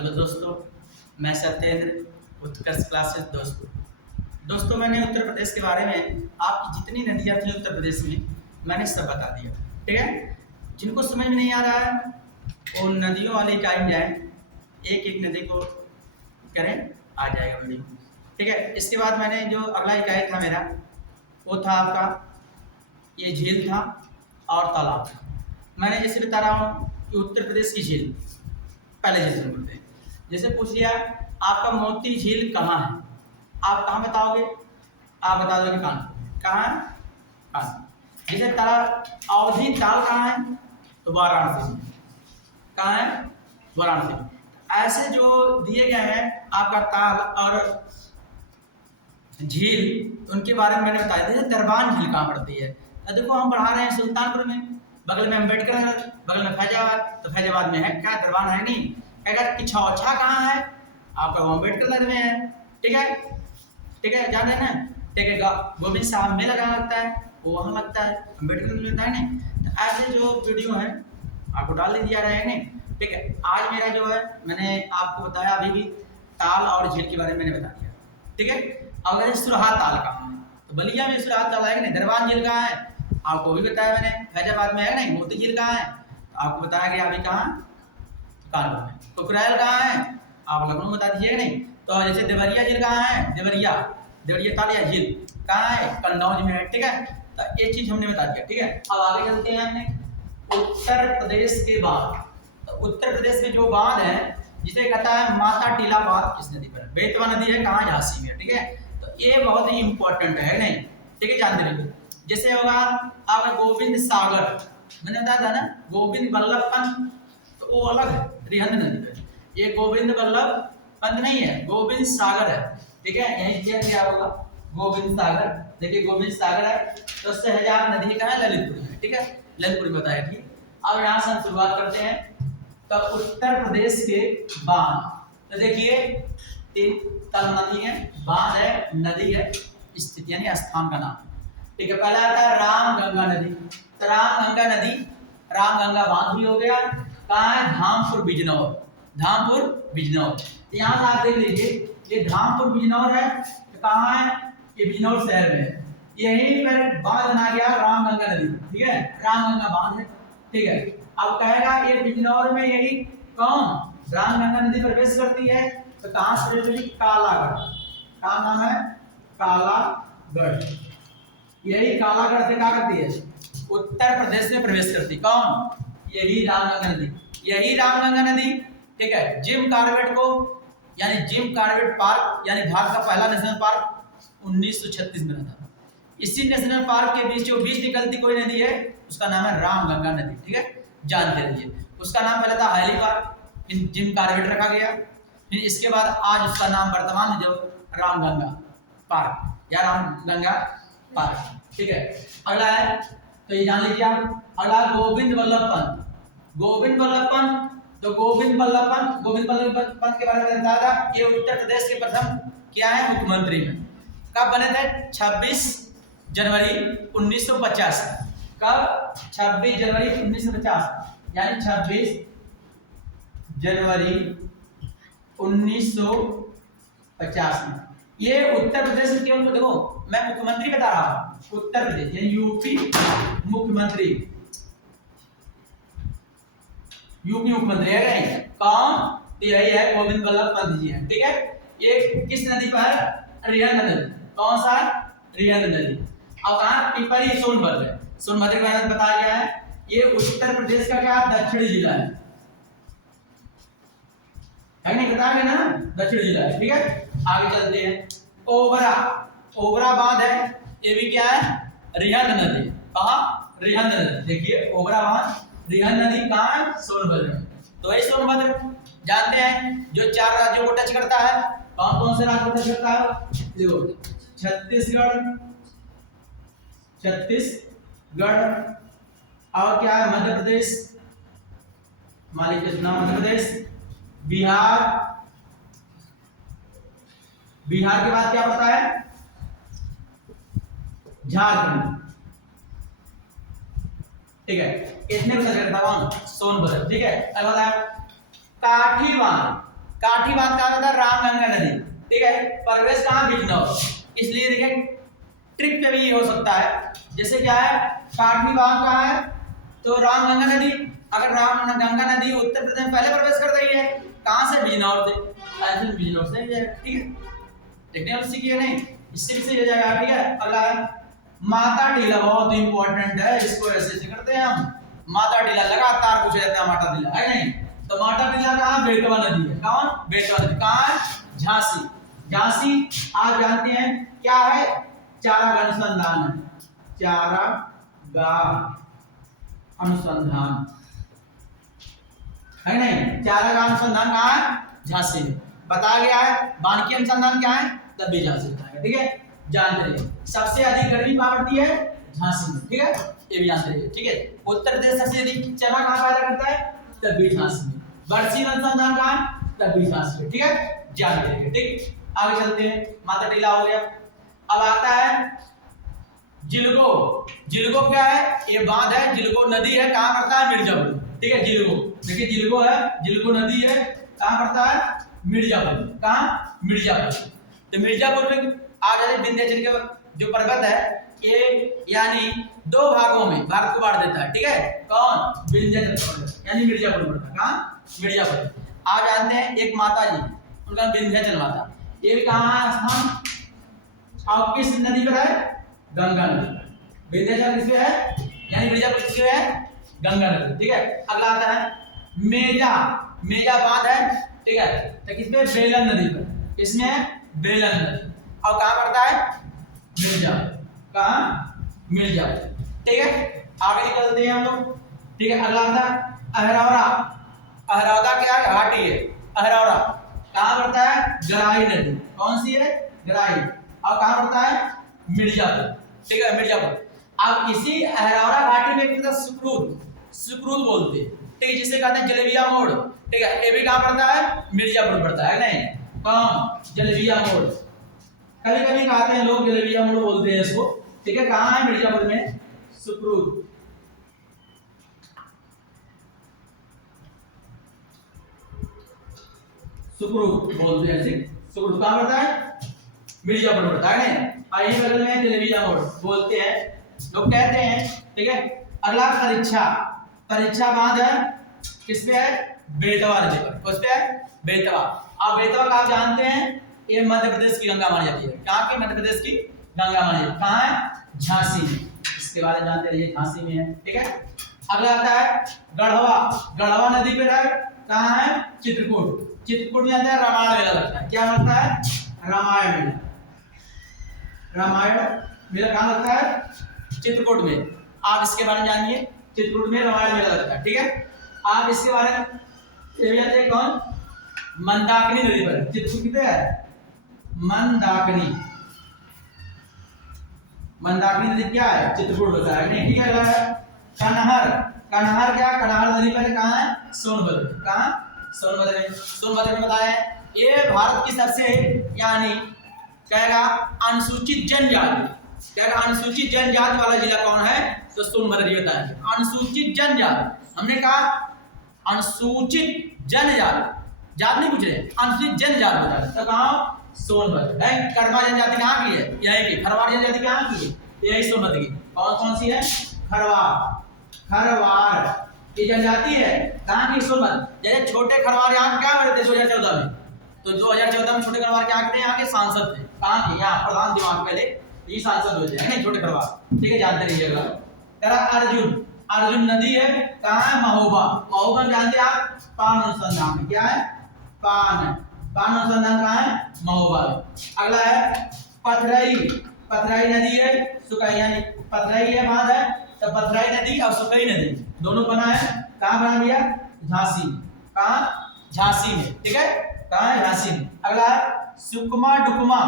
Hello दोस्तों, मैं सत्येंद्र, उत्कर्ष classes. दोस्तों मैंने उत्तर प्रदेश के बारे में आपकी जितनी नदियाँ थी उत्तर प्रदेश में मैंने सब बता दिया। ठीक है, जिनको समझ में नहीं आ रहा है वो नदियों वाली टाइम जाए, एक एक नदी को करें, आ जाएगा वीडियो। ठीक है, इसके बाद मैंने जो अगला इकाई था मेरा वो था आपका ये झील था और तालाब था। मैंने जैसे बता रहा हूँ कि उत्तर प्रदेश की झील पहले जैसे बोलते हैं। जैसे पूछ लिया आपका मोती झील कहाँ है, आप कहाँ बताओगे? आप बता दोगे कानपुर। कहाँ है? कानपुर। जैसे ताला अवधि ताल कहाँ है, तो वाराणसी में। कहाँ है? वाराणसी में। ऐसे जो दिए गए हैं आपका ताल और झील, उनके बारे में मैंने बताया। जैसे दरबान झील कहाँ पड़ती है, तो देखो हम पढ़ा रहे हैं सुल्तानपुर में, बगल में अम्बेडकर नगर, बगल में फैजाबाद। तो फैजाबाद में है क्या? दरबान है नहीं। अगर पिछौछा कहाँ है, आपका अम्बेडकर नगर में है। ठीक है, ठीक है, जान रहे हैं ना। ठीक है, गोविंद साहब मेला कहाँ लगता है, वो वहाँ लगता है, अम्बेडकर में लगता है नहीं। तो ऐसे जो वीडियो है आपको डाल दिया रहा है नहीं। ठीक है, आज मेरा जो है मैंने आपको बताया अभी भी ताल और झील के बारे में मैंने बता दिया। ठीक है, अगर सुरहा ताल कहाँ है, तो बलिया में सुरहा ताल है नहीं। दरबान झील कहाँ है, आपको भी बताया मैंने, फैजाबाद में है नहीं। मोती झील कहाँ है, तो आपको बताया गया अभी कहाँ, कानपुर में। कुकरायल कहाँ है, आप लखनऊ बता दीजिए नहीं। तो जैसे देवरिया झील कहाँ है, देवरिया ताल या झील कहाँ है, कन्नौज में है। ठीक है, तो ये चीज हमने बता दिया। ठीक है, अब आगे चलते हैं हमने उत्तर प्रदेश के बांध। तो उत्तर प्रदेश में जो बांध है जिसे कहता है माता टीला बांध, किस नदी पर? बेतवा नदी है, कहाँ? झांसी में। ठीक है, तो ये बहुत ही इंपॉर्टेंट है नहीं। ठीक है, जानते रहिए। जैसे होगा आपका गोविंद सागर, मैंने बताया था ना, गोविंद बल्लभ पंत, तो वो अलग है, रिहंद नदी पे। ये गोविंद बल्लभ पंत नहीं है, गोविंद सागर है। ठीक है, यही क्या होगा, गोविंद सागर। देखिए गोविंद सागर है, तो सहजार नदी का है ललितपुर में। ठीक है, ललितपुर में बताया थी। अब यहाँ से हम शुरुआत करते हैं। तो उत्तर प्रदेश के बांध, तो देखिए तल नदी है, बांध है, नदी है, स्थिति यानी स्थान का नाम। ठीक है, पहला आता है रामगंगा नदी। तो रामगंगा नदी, रामगंगा बांध भी हो गया। कहाँ है? धामपुर बिजनौर। धामपुर बिजनौर, यहाँ से आप देख लीजिए, ये धामपुर बिजनौर है। तो कहाँ है? ये बिजनौर शहर में है। यहीं पर बांध बना गया रामगंगा नदी। ठीक है, रामगंगा बांध है। ठीक है, अब कहेगा ये बिजनौर में यही कौन रामगंगा नदी प्रवेश करती है, तो कहाँ से प्रवेश करती? कालागढ़। क्या नाम है? कालागढ़। यही कालागढ़ से क्या करती है? उत्तर प्रदेश में प्रवेश करती। कौन? यही रामगंगा नदी। यही रामगंगा नदी, ठीक है, जिम कॉर्बेट को यानी जिम कॉर्बेट पार्क यानी भारत का पहला नेशनल पार्क 1936 में बना था। इसी नेशनल पार्क के बीचों बीच निकलती कोई नदी है, उसका नाम है रामगंगा नदी। ठीक है, जानते रहिए। उसका नाम पहले था हाईली पार्क, फिर जिम कॉर्बेट रखा गया, फिर इसके बाद आज उसका नाम वर्तमान में जो रामगंगा पार्क या रामगंगा पार्क। ठीक है, अगला है, तो ये जान लीजिए आप। अगला गोविंद बल्लभ पंत। गोविंद बल्लभ पंत, तो गोविंद बल्लभ पंत के बारे में बताया था। ये उत्तर प्रदेश के प्रथम क्या है? मुख्यमंत्री में। कब बने थे? 26 जनवरी 1950। कब? 26 जनवरी 1950, यानी 26 जनवरी 1950 में। ये उत्तर प्रदेश में केवल, देखो मैं मुख्यमंत्री बता रहा हूँ, उत्तर प्रदेश यानी यूपी मुख्यमंत्री, यूपी मुख्यमंत्री है नहीं। कौन? तो यही है गोविंद बल्लभ पंत जी है। ठीक है, ये किस नदी पर? रिहंद नदी। कौन सा? रिहंद नदी। अब कहाँ? पिपरी सोनभद्र है। सोनभद्र के बारे में बताया गया है। ये उत्तर प्रदेश का क्या दक्षिणी जिला है नहीं? बताया गया ना, दक्षिणी जिला है। ठीक है, आगे चलते हैं। ओबरा, ओबरा बांध है, ये भी क्या है? रिहंद नदी। कहाँ? रिहंद नदी। देखिए ओबरा बांध, रिहंद नदी कहाँ है? सोनभद्र में। तो वही सोनभद्र जानते हैं जो 4 राज्यों को टच करता है। कौन कौन से राज्य को टच करता है? देखो छत्तीसगढ़ और क्या है? मध्य प्रदेश, मालिक के चुनाव मध्य प्रदेश, बिहार। बिहार के बाद क्या पता है? झारखंड। ठीक है, इतने में टच करता है सोनभद्र। ठीक है, अब बताया काठी बांध। काठी बांध कहाँ होता है? रामगंगा नदी, ठीक है। प्रवेश कहाँ? बिजनौर। इसलिए देखिए ट्रिक पे भी ये हो सकता है, जैसे क्या है, काठी बांध कहाँ है? तो रामगंगा नदी। अगर रामगंगा नदी उत्तर प्रदेश में पहले प्रवेश कर रही है, कहाँ से? बिजनौर से। बिजनौर से, ठीक है। टेक्निकल सीखिए नहीं, इससे भी सही हो जाएगा, ठीक है। अगला है माता टीला, बहुत इंपॉर्टेंट है, इसको ऐसे ऐसे करते हैं हम। माता टीला लगातार पूछा जाता है, माता टीला है नहीं? तो माता टीला कहाँ? बेतवा नदी है। कौन? बेतवा नदी। कहाँ है? झांसी। झांसी आप जानते हैं क्या है? चारागाह अनुसंधान है, चारागाह अनुसंधान है नहीं? चारागाह अनुसंधान कहाँ है? झांसी में। बताया गया है। वानिकी अनुसंधान क्या है? तब भी झांसी बताएगा, ठीक है। जानते रहिए सबसे अधिक गर्मी कहाँ पड़ती है? झांसी में, ठीक है। ये भी जानते रहिए, ठीक है। उत्तर प्रदेश सबसे अधिक चना कहाँ पैदा करता है? तब भी झांसी में। बरसीन अनुसंधान कहाँ है? तब भी झांसी में, ठीक है। जानते रहिए, ठीक। आगे चलते हैं। माता टीला हो गया। अब आता है जिलगो। जिलगो क्या है? ये बांध है, जिलगो नदी है, कहाँ पड़ता है? मिर्जापुर, ठीक है। जिलगो देखिए, जिलगो है, जिलगो नदी है, कहाँ पड़ता है? मिर्जापुर। कहाँ? मिर्जापुर। तो मिर्जापुर में आ जाए विंध्याचल के जो पर्वत है, ये यानी दो भागों में भारत को बांट देता है, ठीक है। कौन? विंध्याचल पर्वत, यानी मिर्जापुर पड़ता है। कहाँ? मिर्जापुर। आप जानते हैं एक माता जी, उनका विंध्याचल माता, ये भी कहाँ है स्थान? और किस नदी पर है? गंगा नदी। विंध्याचल किसपे है? यानी मिर्जापुर किसपे है? गंगा नदी, ठीक है। अगला आता है मेजा। मेजा बांध है, ठीक है। तो किसपे? बेलन नदी पर। किसमें है? बेलन नदी। और कहाँ पड़ता है? मिर्जापुर। कहाँ? मिर्जापुर, ठीक है। आगे निकलते हैं हम लोग, ठीक है। अगला आता है अहरौरा। अहरौरा क्या है? घाटी है, अहरौरा। कहाँ पड़ता है? गराई नदी। कौन सी है? गराई। और कहाँ पड़ता है? मिर्जापुर, ठीक है। मिर्जापुर। अब इसी अहरौरा घाटी में एक सुक्रूत, सुक्रूत बोलते हैं, ठीक है, जिसे कहते हैं जलेबिया मोड़, ठीक है। ये भी कहाँ पड़ता है? मिर्जापुर पड़ता है नहीं? कौन? जलेबिया मोड़। कभी कभी कहते हैं लोग जलेबिया मोड़ बोलते हैं इसको, ठीक है। कहाँ है? मिर्जापुर में। सुक्रूत, सुक्रूत बोलते हैं, सुक्रूत कहाँ पड़ता है? मिर्जापुर पड़ता है नहीं? और यही बगल में जलेबिया मोड़ बोलते हैं लोग, कहते हैं, ठीक है। अगला परीक्षा। परीक्षा बांध है, किस पे है? बेतवा नदी पर। उस पे है? बेतवा। आप बेतवा का आप जानते हैं, ये मध्य प्रदेश की गंगा मानी जाती है। कहाँ की? मध्य प्रदेश की गंगा मानी जाती है। कहाँ है? झांसी में। इसके बारे में जानते रहिए, झांसी में है, ठीक है। अगला आता है गढ़वा। गढ़वा नदी पर है, कहाँ है? चित्रकूट। चित्रकूट में आता है रामायण मेला लगता है। क्या लगता है? रामायण मेला। रामायण मेला कहाँ लगता है? चित्रकूट में। आप इसके बारे में जानिए, चित्रकूट में रामायण मेला लगता है, ठीक है। आप इसके बारे में ये भी जानते हैं, कौन? मंदाकिनी नदी पर। चित्रकूट कितने है? मंदाकिनी। मंदाकिनी नदी क्या है? चित्रकूट होता है नहीं, ठीक है। कनहर। कनहर क्या? कनहर नदी पर। कहाँ है? सोनभद्र। कहाँ? सोनभद्र में। सोनभद्र में बताया ये भारत की सबसे यानी कहेगा अनुसूचित जनजाति, कहेगा अनुसूचित जनजाति वाला जिला कौन है? तो सोनभद्र ही बताया। अनुसूचित जनजाति, हमने कहा अनुसूचित जनजाति, जाति नहीं पूछ रहे, अनुसूचित जनजाति बताया। तो कहाँ? सोनभद्र है। कर्मा जनजाति कहाँ की है? यहीं की। खरवार जनजाति कहाँ की है? यही सोनभद्र की। कौन कौन सी है? खरवार। खरवार ये जनजाति है, कहाँ की? सोनभद्र। जैसे छोटे खरवार यहाँ क्या बने थे 2014 में? तो 2014 में छोटे खरवार क्या थे? यहाँ के सांसद थे। कहाँ के? यहाँ प्रधान थे वहाँ पहले, ये सांसद हुए थे नहीं छोटे खरवार, ठीक है। जानते रहिएगा। अर्जुन। अर्जुन नदी है, कहाँ है? महोबा। महोबा जानते हैं आप? पान अनुसंधान में। क्या है? पान। पान अनुसंधान कहाँ है? महोबा में। अगला है पथरई। पथरई नदी है, सुकई यानी पथरई है, बांध है, तो पथरई नदी और सुकई नदी दोनों बना है। कहाँ बना दिया? झांसी। कहाँ? झांसी में, ठीक है। कहाँ है? झांसी में। अगला है सुकमा डुकमा।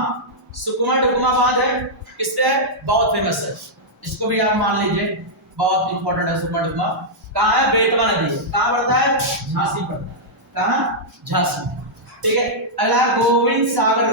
सुकमा डुकमा बांध है, किससे है? बहुत फेमस है, इसको भी आप मान लीजिए, बहुत इंपॉर्टेंट है सुकमा डुकमा। कहाँ है? बेतवा नदी। कहाँ पड़ता है? झांसी पड़ता है। कहाँ? झांसी, ठीक है। अगला गोविंद सागर।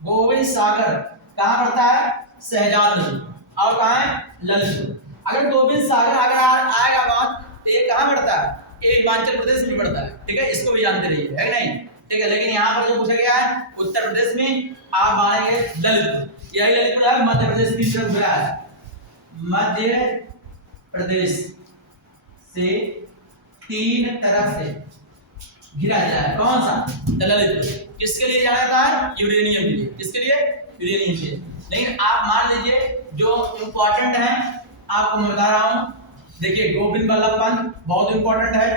गोविंद सागर कहाँ पड़ता है? शहजाद नदी। और कहाँ है? ललितपुर। अगर गोविंद सागर अगर आएगा बात, तो ये कहाँ पड़ता है? ये हिमाचल प्रदेश में पड़ता है, ठीक है। इसको भी जानते रहिए, है नहीं? ठीक है। लेकिन यहाँ पर जो पूछा गया है उत्तर प्रदेश में आप मानेंगे ललितपुर, यही ललितपुर है मध्य प्रदेश की तरफ घिरा है, मध्य प्रदेश से 3 तरफ से घिरा जाए। कौन सा? ललितपुर। किसके लिए जाना जाता है? यूरेनियम के लिए। किसके लिए? यूरेनियम के लिए। लेकिन आप मान लीजिए जो इम्पोर्टेंट है आपको मैं बता रहा हूँ, देखिए गोविंद बल्लभ पंत बहुत इंपॉर्टेंट है,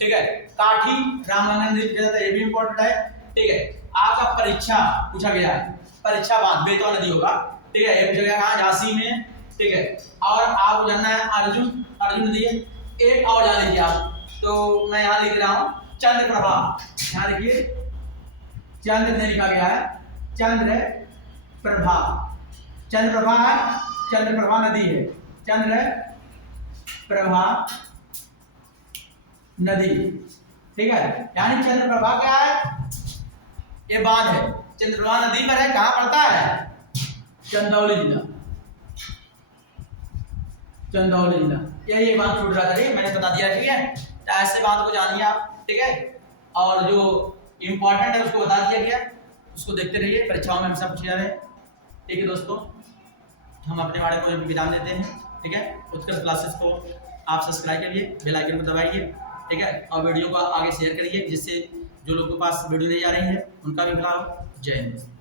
ठीक है। काठी रामानंद ये भी इंपॉर्टेंट है, ठीक है। आपका परीक्षा पूछा गया है, परीक्षा बाद बेतवा नदी होगा, ठीक है। ये पूछा गया कहाँ? झांसी में, ठीक है। और आपको जानना है अर्जुन नदी है। एक और जान लीजिए आप, तो मैं यहाँ लिख रहा हूँ चंद्रप्रभा। यहाँ देखिए चंद्र नहीं लिखा गया है, चंद्रप्रभा, चंद्रप्रभा है, चंद्रप्रभा नदी है, चंद्रप्रभा नदी, ठीक है। यानी चंद्रप्रभा क्या है? ये बांध है, चंद्रप्रभा नदी पर है। कहाँ पड़ता है? चंदौली जिला, चंदौली जिला। ये बांध छूट रहा था, ये मैंने बता दिया, ठीक है। तो ऐसे बांध को जानिए आप, ठीक है। और जो इम्पोर्टेंट है उसको बता दिया गया, उसको देखते रहिए, परीक्षाओं में हमेशा पूछा रहे, ठीक है दोस्तों। हम अपने बारे में भी विधान देते हैं, ठीक है। उत्कर्ष क्लासेस को आप सब्सक्राइब करिए, बेल आइकन को दबाइए, ठीक है। और वीडियो को आगे शेयर करिए, जिससे जो लोगों के पास वीडियो नहीं जा रही है उनका भी भला हो। जय हिंद।